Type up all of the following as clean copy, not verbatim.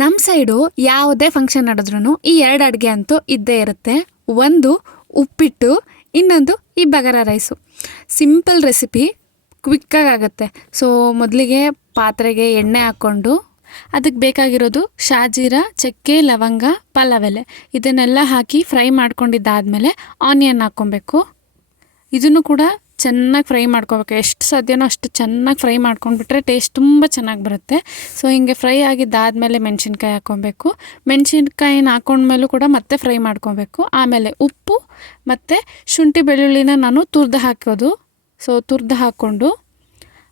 ನಮ್ಮ ಸೈಡು ಯಾವುದೇ ಫಂಕ್ಷನ್ ನಡೆದ್ರೂ ಈ 2 ಅಡುಗೆ ಅಂತೂ ಇದ್ದೇ ಇರುತ್ತೆ. ಒಂದು ಉಪ್ಪಿಟ್ಟು, ಇನ್ನೊಂದು ಈ ಬಗಾರ ರೈಸು. ಸಿಂಪಲ್ ರೆಸಿಪಿ, ಕ್ವಿಕ್ಕಾಗಿ ಆಗುತ್ತೆ. ಸೊ ಮೊದಲಿಗೆ ಪಾತ್ರೆಗೆ ಎಣ್ಣೆ ಹಾಕ್ಕೊಂಡು ಅದಕ್ಕೆ ಬೇಕಾಗಿರೋದು ಶಾಜೀರಾ, ಚಕ್ಕೆ, ಲವಂಗ, ಪಲಾವ್ ಎಲೆ ಇದನ್ನೆಲ್ಲ ಹಾಕಿ ಫ್ರೈ ಮಾಡ್ಕೊಂಡಿದ್ದಾದಮೇಲೆ ಆನಿಯನ್ ಹಾಕ್ಕೊಬೇಕು. ಇದನ್ನು ಕೂಡ ಚೆನ್ನಾಗಿ ಫ್ರೈ ಮಾಡ್ಕೋಬೇಕು. ಎಷ್ಟು ಸಾಧ್ಯನೋ ಅಷ್ಟು ಚೆನ್ನಾಗಿ ಫ್ರೈ ಮಾಡ್ಕೊಂಡ್ಬಿಟ್ರೆ ಟೇಸ್ಟ್ ತುಂಬ ಚೆನ್ನಾಗಿ ಬರುತ್ತೆ. ಸೊ ಹಿಂಗೆ ಫ್ರೈ ಆಗಿದ್ದಾದಮೇಲೆ ಮೆಣಸಿನ್ಕಾಯಿ ಹಾಕ್ಕೊಬೇಕು. ಮೆಣಸಿನ್ಕಾಯಿನ ಹಾಕೊಂಡ್ಮೇಲೂ ಕೂಡ ಮತ್ತೆ ಫ್ರೈ ಮಾಡ್ಕೊಬೇಕು. ಆಮೇಲೆ ಉಪ್ಪು ಮತ್ತು ಶುಂಠಿ ಬೆಳ್ಳುಳ್ಳಿನ ನಾನು ತುರಿದು ಹಾಕೋದು. ಸೊ ತುರಿದು ಹಾಕ್ಕೊಂಡು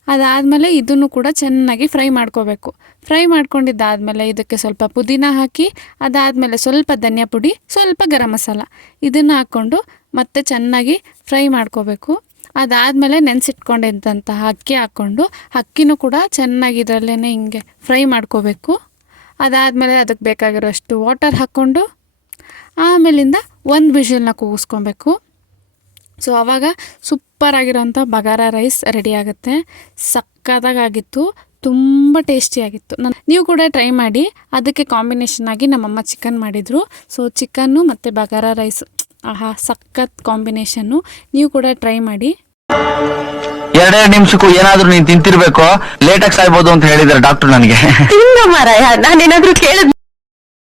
ಅದಾದಮೇಲೆ ಇದನ್ನು ಕೂಡ ಚೆನ್ನಾಗಿ ಫ್ರೈ ಮಾಡ್ಕೋಬೇಕು. ಫ್ರೈ ಮಾಡ್ಕೊಂಡಿದ್ದಾದಮೇಲೆ ಇದಕ್ಕೆ ಸ್ವಲ್ಪ ಪುದೀನ ಹಾಕಿ, ಅದಾದಮೇಲೆ ಸ್ವಲ್ಪ ಧನಿಯಾ ಪುಡಿ, ಸ್ವಲ್ಪ ಗರಂ ಮಸಾಲ ಇದನ್ನು ಹಾಕ್ಕೊಂಡು ಮತ್ತೆ ಚೆನ್ನಾಗಿ ಫ್ರೈ ಮಾಡ್ಕೋಬೇಕು. ಅದಾದಮೇಲೆ ನೆನೆಸಿಟ್ಕೊಂಡಿದ್ದಂತಹ ಅಕ್ಕಿ ಹಾಕ್ಕೊಂಡು ಅಕ್ಕಿನೂ ಕೂಡ ಚೆನ್ನಾಗಿ ಇದರಲ್ಲೇ ಹಿಂಗೆ ಫ್ರೈ ಮಾಡ್ಕೋಬೇಕು. ಅದಾದಮೇಲೆ ಅದಕ್ಕೆ ಬೇಕಾಗಿರೋಷ್ಟು ವಾಟರ್ ಹಾಕ್ಕೊಂಡು ಆಮೇಲಿಂದ 1 ವಿಷಲ್ನ ಕೂಗಿಸ್ಕೊಬೇಕು. ಸೊ ಆವಾಗ ಸೂಪರಾಗಿರೋಂಥ ಬಗಾರ ರೈಸ್ ರೆಡಿ ಆಗುತ್ತೆ. ಸಕ್ಕತ್ತಾಗಿತ್ತು, ತುಂಬ ಟೇಸ್ಟಿಯಾಗಿತ್ತು. ನೀವು ಕೂಡ ಟ್ರೈ ಮಾಡಿ. ಅದಕ್ಕೆ ಕಾಂಬಿನೇಷನ್ ಆಗಿ ನಮ್ಮಮ್ಮ ಚಿಕನ್ ಮಾಡಿದರು. ಸೊ ಚಿಕನ್ನು ಮತ್ತು ಬಗಾರ ರೈಸ್, ಆಹಾ ಸಖತ್ ಕಾಂಬಿನೇಷನ್ನು. ನೀವು ಕೂಡ ಟ್ರೈ ಮಾಡಿ. 2 ನಿಮಿಷಕ್ಕೂ ಏನಾದ್ರೂ ನೀನ್ ತಿಂತಿರ್ಬೇಕು, ಲೇಟಾಗಿ ಸಾಯ್ಬೋದು ಅಂತ ಹೇಳಿದಾರೆ ಡಾಕ್ಟರ್ ನನಗೆ. ತಿನ್ನ ಮಾರಾಯ, ನಾನೇನಾದ್ರೂ ಕೇಳಿದ್